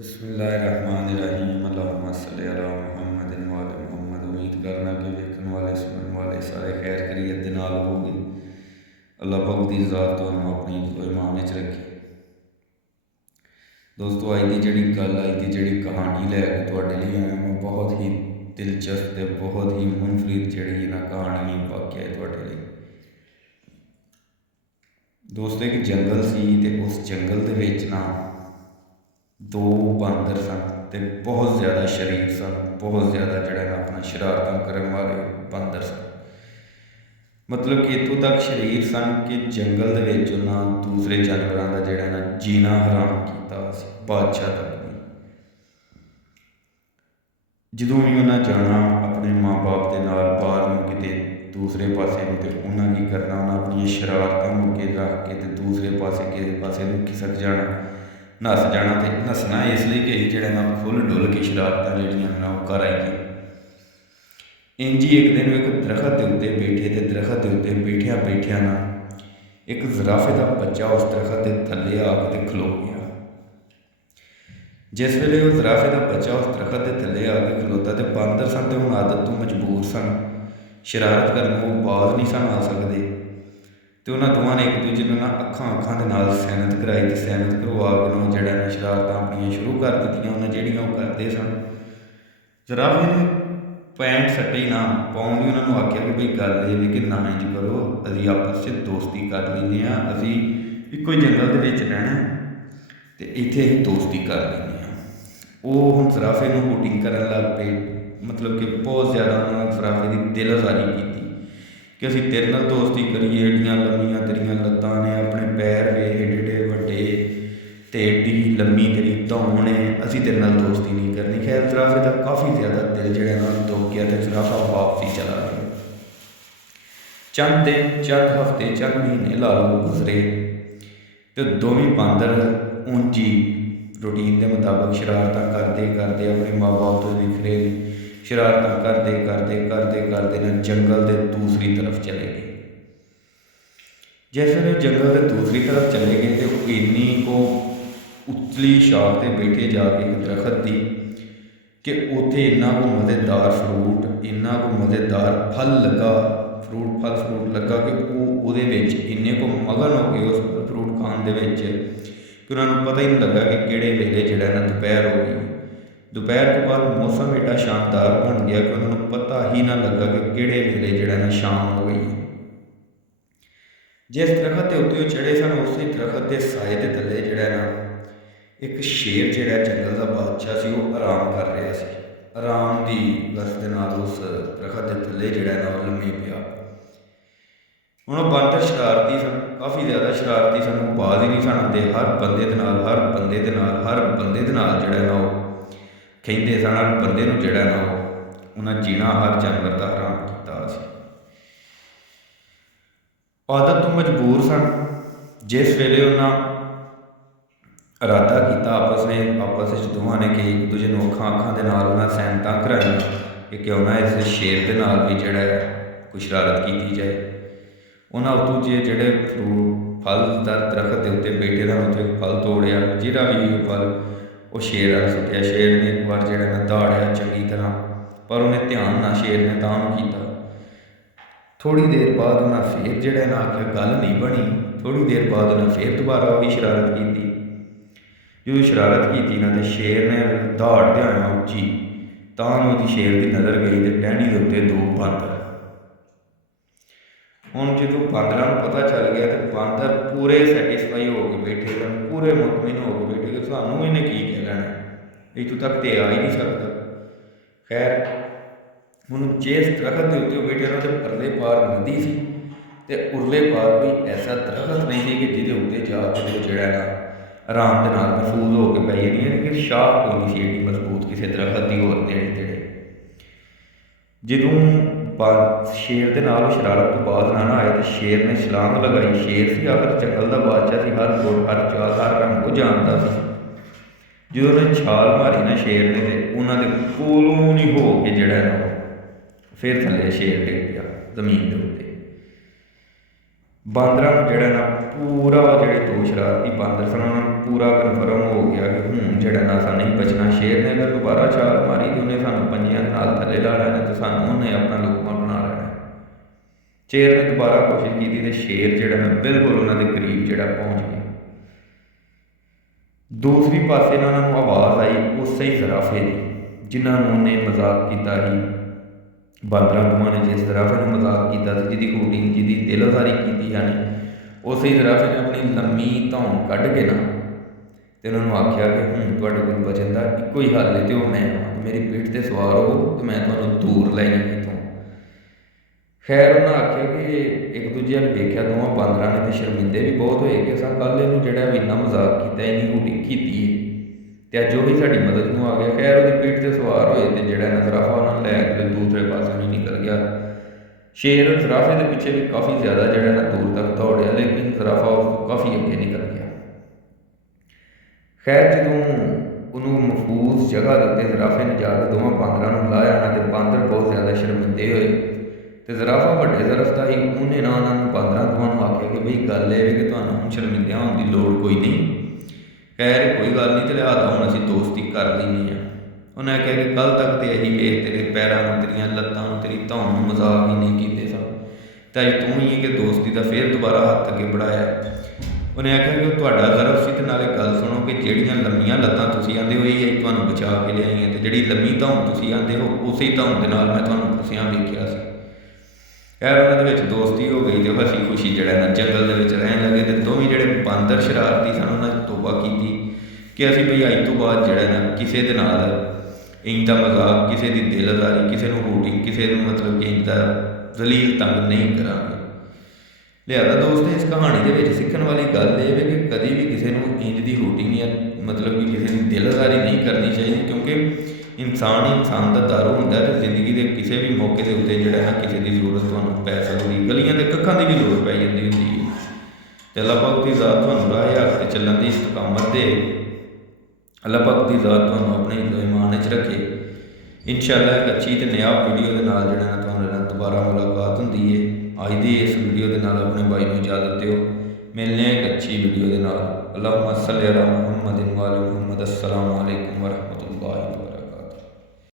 बिस्मिल्लाहिर्रहमानिर्रहीम अल्लाहुम्मा सल्लि अला मुहम्मदिन व आले मुहम्मद। उम्मीद करना कि वेखन वाले सुनने वाले सारे खैर खैरियत दे नाल होगे। अल्लाह पाक दी ज़ात तुहानूं अपनी ईमान विच रखे। दोस्तों अज की जिहड़ी गल अज की जिहड़ी कहानी लैके तुहाडे लई आया मैं बहुत ही दिलचस्प ते बहुत ही मुनफरीद जिहड़ी ना कहानी वाकिया है तुहाडे लई। दोस्तों एक जंगल सी ते उस जंगल दे विच ना दो बांदर सन ते बहुत ज़्यादा शरीफ सन, बहुत ज़्यादा जिहड़ा ना अपना शरारतां करन वाले बांदर सन। मतलब कि इत्थों तक शरीर सन कि जंगल दे विच उन्हां दूसरे जानवरां दा जिहड़ा ना जीना हराम कीता सी, बादशाह तक भी। जदों भी उन्हां जाना अपने माँ बाप के नाल बाहर नूं किते दूसरे पासे नूं ते उन्हां की करना, उन्हां अपनी शरारतां नूं अगे रख के ते दूसरे पासे किसे पासे नूं खिसक जाना, नस जाना। तो नसना इसलिए कि जिहड़ा ना फुल डुल के शरारतां जिहड़ियां ना ओह कर आईए। इंज ही एक दिन एक दरखत के उत्ते बैठे तो दरखत के उत्ते बैठिया बैठिया ना एक ज़राफे का बच्चा उस दरखत के थल्ले आके खलो गया। जिस वेले वो ज़राफे का बच्चा उस दरखत के थल्ले आके खलोता तो बांदर सन तो हुण आदत तो मजबूर सन, शरारत करन वो बाज नहीं सन आ सकते। तो उन्होंने दोवां ने एक दूजे ने ना अखां के नाल सैनत कराई तो सैनत करवा के उन्होंने जड़ा ने शरारतां अपनियां शुरू कर दित्तियां। उन्हें जिहड़ियां वो करते सन ज़राफे ने पैंट सट्टी ना पाउण लई उन्होंने आख्या कि बई गल ये कि ना इंज करो, असीं आपस च दोस्ती कर लैंदे आं, असीं इक्को ही जंगल दे विच रहना ते इत्थे असीं दोस्ती कर लैंदे आं। वो हुण ज़राफे नूं हुटिंग करन लग पे, मतलब कि बहुत ज़्यादा उन्होंने ज़राफे की दिल आज़ारी की कि असीं तेरे नाल दोस्ती करिए, एड्डियां लम्मियां तेरियां लत्तां ने, अपने पैर वे एड्डे एड्डे वड्डे ते एड्डी लम्मी तेरी धौन है, असीं तेरे नाल दोस्ती नहीं करनी। खैर ज़राफे का काफ़ी ज़्यादा दिल जिहड़ा ना दुख गया तो ज़राफा वापसी चला गया। चंद दिन, चंद हफ्ते, चंद महीने ला लो गुजरे तो दोवें बांदर ऊंज ही रूटीन के मुताबिक शरारतां करते करते अपने माँ बाप तो विखरे शरारतां करते करते करते करते ना जंगल के दूसरी तरफ चले गए। जैसे वे जंगल के दूसरी तरफ चले गए तो इन्नी को उतली शाख से बैठे जाके एक दरखत की कि उत्थे इन्ना को मज़ेदार फ्रूट, इन्ना को मज़ेदार फल लगा, फ्रूट लगा कि वो इन्ने को मगन हो गए उस फ्रूट खाण दे विच कि उन्होंने पता ही नहीं लगा कि किहड़े वेले जिहड़ा ना दोपहर हो गई। दोपहर के बाद मौसम एडा शानदार बन गया कि उन्होंने पता ही ना लगा कि किहड़े वेले जिहड़ा ना शाम हो गई। जिस दरखत के उत्ते चढ़े सन उस दरखत के साए के थल्ले जिहड़ा ना एक शेर जिहड़ा जंगल का बादशाह सी वो आराम कर रहा सी। आराम की बस दे नाल उस दरखत के थल्ले जिहड़ा ना लम्मे पिया। हुण बांदर शरारती सन, काफ़ी ज़्यादा शरारती सन, वो बाज ही नहीं सन आते। हर बंदे दे नाल हर बंदे दे नाल हर बंदे दे नाल जिहड़ा ना वो खेंदे सन, हर बंदे नूं जिहड़ा ना उन्हें जीना हर जानवर का हराम किया सी। आदत तो मजबूर सन। जिस वेले उन्हें इरादा किया आपस दोवां ने कि एक दूजे नूं अखां दे नाल उन्हें सैनतां कराई कि क्यों ना इस शेर के नाल भी जिहड़ा कोई शरारत की जाए। उन्हें उतों जिहड़े फ्रूट फल दरखत के उत्ते बैठे सन उत्थे फल तोड़िया, जिहड़ा भी फल वो शेर वाल सुट्टिया। शेर ने एक बार जिहड़ा ना दौड़िया चंगी तरह, पर उन्हें ध्यान ना शेर ने तां किया। थोड़ी देर बाद उन्हें फिर जिहड़ा ना आख्या गल नहीं बनी। थोड़ी देर बाद उन्हें फिर दोबारा वही शरारत की। जो शरारत की ना तो शेर ने दौड़ते आया उच्ची, तां उसकी शेर की नज़र गई तो टहनी के उत्ते दो बांदर। हुण जो बांदरां नूं पता चल गया तो बांदर पूरे सैटिस्फाई हो के बैठे सन, पूरे मुतमिन हो के बैठे कि सानूं इन्हें की कह लैणा, इत्थों तक तो आ ही नहीं सकता। खैर हुण जिस दरखत के उत्ते बैठे ना तो परले पार नदी सी ते उरले पार कोई ऐसा दरखत नहीं सी कि जिहदे उत्ते जाके जिहड़ा ना आराम के नाल महफूज हो के पै जानी है कि शाख कोई नहीं सी एड्डी मजबूत किसी दरखत की होर नेड़े तेड़े। जदों शेर के नाल शरारत तो बाद ना आए तो शेर ने छलांग लगाई। शेर सी आखिर जंगल का बादशाह सी, हर गुड़ हर चाल हर रंग वो जानता सी। जो उन्हें छाल मारी ना शेर ने तो उन्होंने कोलों नहीं हो के जिहड़ा ना फिर थल्ले शेर डिग पिया जमीन के उत्ते। बांदरां नूं जिहड़ा ना पूरा जिहड़े दो शरारती बांदर सन उन्होंने पूरा कन्फर्म हो गया कि ਜਿਹੜਾ ਨਾ असां नहीं बचना। शेर ने अगर दोबारा छाल मारी तो उन्हें सानू पंजियां दे नाल थल्ले ला लेना ते सानू उन्हें अपना लुकमा बना लेना। शेर ने दोबारा कोशिश की तो शेर ਜਿਹੜਾ ना बिल्कुल उन्होंने करीब ਜਿਹੜਾ पहुँच गया। दूसरी पासे ना उन्होंने आवाज़ आई उस ही ज़राफे की जिन्होंने उन्हें मजाक किया ही। बांदर दोवां ने जिस ज़राफे ने मजाक किया जिहदी हूटिंग जिहदी दिलदारी की यानी उस ही ज़राफे ने अपनी लम्मी धौन कढ़ के ना तो उन्होंने आख्या कि तुहाडे कोल बचन का इक्को ही हल है तो मैं मेरी पीठ से सवार हो तो मैं तुहानूं दूर लै जाना इत्थों। खैर उन्हें आख्या कि एक दूजे वाल वेख्या दोवां बांदरां ने तो शर्मिंदे भी बहुत होए कि असां कल इहनूं जिहड़ा इन्ना मजाक किया इन्नी हूटिंग की तो अज वही साडी मदद नूं आ गया। खैर वो पीठ से सवार होए तो जिहड़ा ना ज़राफा उन्होंने लैके दूसरे पासे नूं निकल गया। शेर ज़राफे के पिछे भी काफ़ी ज़्यादा जिहड़ा ना दूर तक दौड़िया लेकिन ज़राफा उसको काफ़ी अगे निकल गया। खैर जदों उन्होंने महफूज जगह के उत्ते ज़राफे ने जाके दोवां बांदरां नूं लाया ना तो बांदर बहुत ज़्यादा शर्मिंदे होए तो ज़राफा वड्डे ज़रफ दा ही उन्हें ना उन्होंने बांदरां दोवां नूं आख्या कि बई गल ये कि तुहानूं हुण शर्मिंदियां होण दी लोड़ कोई नहीं। खैर कोई गल नहीं तो लिहाजा हुण असीं दोस्ती कर लैनी आ। उन्हें आख्या कि कल तक तो असीं वेख तेरे पैरां नूं तेरियां लत्तां नूं तेरी धौन नूं मजाक ही नहीं कीते सन तो अज तू ही है कि दोस्ती का फिर दोबारा हत्थ अगे बढ़ाया। उन्हें आख्या कि तुहाडा ज़रफ सी ते नाले गल सुनो कि जिहड़ियां लम्मियां लत्तां तुसीं आंदे हो ये तुहानूं बचा के लिआई हैं तो जिहड़ी लम्मी धौन तुसीं आंदे हो उस ही धौन दे नाल मैं तुहानूं फसिया वेखिया सी। खैर उन्होंने विच दोस्ती हो गई तो हसी खुशी जिहड़ा ना जंगल दे विच रहन लगे तो दोवें जिहड़े बांदर शरारती सन उन्होंने तौबा की कि असीं बई अज तो बाद जिहड़ा ना किसी दे नाल इंज दा मजाक किसी की दिलदारी किसी को हूटिंग किसी को मतलब कि इंज दा जलील तंग नहीं करांगे। लिहाजा दोस्तों इस कहानी के विच सीखण वाली गल ये है कि कभी भी किसी को इंज की हूटिंग या मतलब कि किसी की दिलदारी नहीं करनी चाहिए क्योंकि इंसान ही इंसान का दारू होंदा है तो जिंदगी के किसी भी मौके के उत्ते जिहड़ा ना किसी की जरूरत तुहानूं पै सकदी गलियां के कक्खां की भी लोड़ पै जाती होंदी है। तो अल्लाह पाक की ज़ात तुहानूं राह हक ते चलण दी इस्तकामत दे। अल्लाह पाक की ज़ात तुहानूं अपने ईमान च रखे। इंशाअल्लाह एक अच्छी तो नया वीडियो के नाल जिहड़ा ना तुहानूं नाल दोबारा मुलाकात हुंदी है। अज दी इस वीडियो के नाल अपने भाई नूं इजाजत दिओ। मिलने एक अच्छी वीडियो के नाल। अल्लाहुम्मा सल्लि अला मुहम्मदिन व अला मुहम्मद। अस्सलामु अलैकुम व रहमतुल्लाहि।